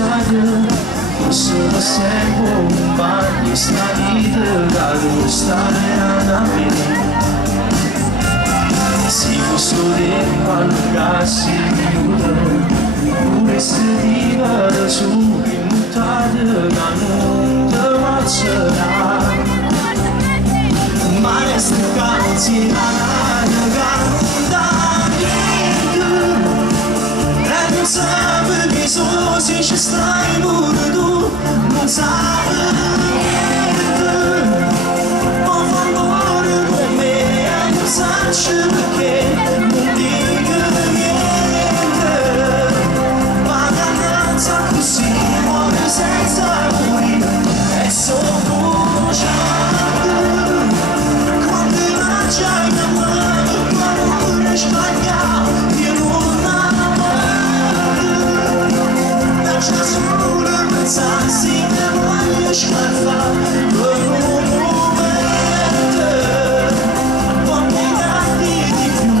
saia, solo se bomba, salita da stare da me. Si fosse allungarsi pure se diva su mutare da non te marcerà. Ma resta canti la ganda e non sape che sono se ci stai pure tu, non sape niente. Oh favore con me e non sacci perché non dico niente. Ma danza così muore senza lui e sono bruciato. C'hai una mano, quando sbagliato, io non amo. Lascia solo pensarsi che voglio scappare per un momento. Non mi dai di più,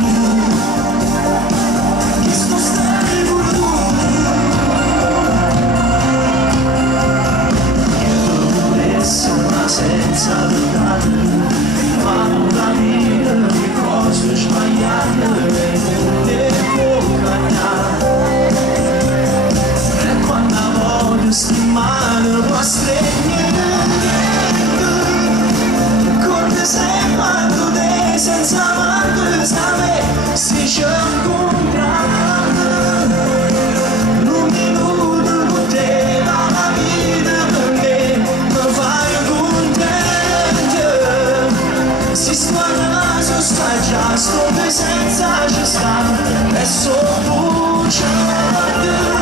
che spostare pure tu. Io volessi ma senza verdade. Cose sbagliate e non devo cantare. E quando voglio stimare può stregnere con te sei quando te senza manco sapere se ci incontrare. Un minuto con te la vita per me mi fai contento. Si stai già, sto senza ci sta, è solo bruciato.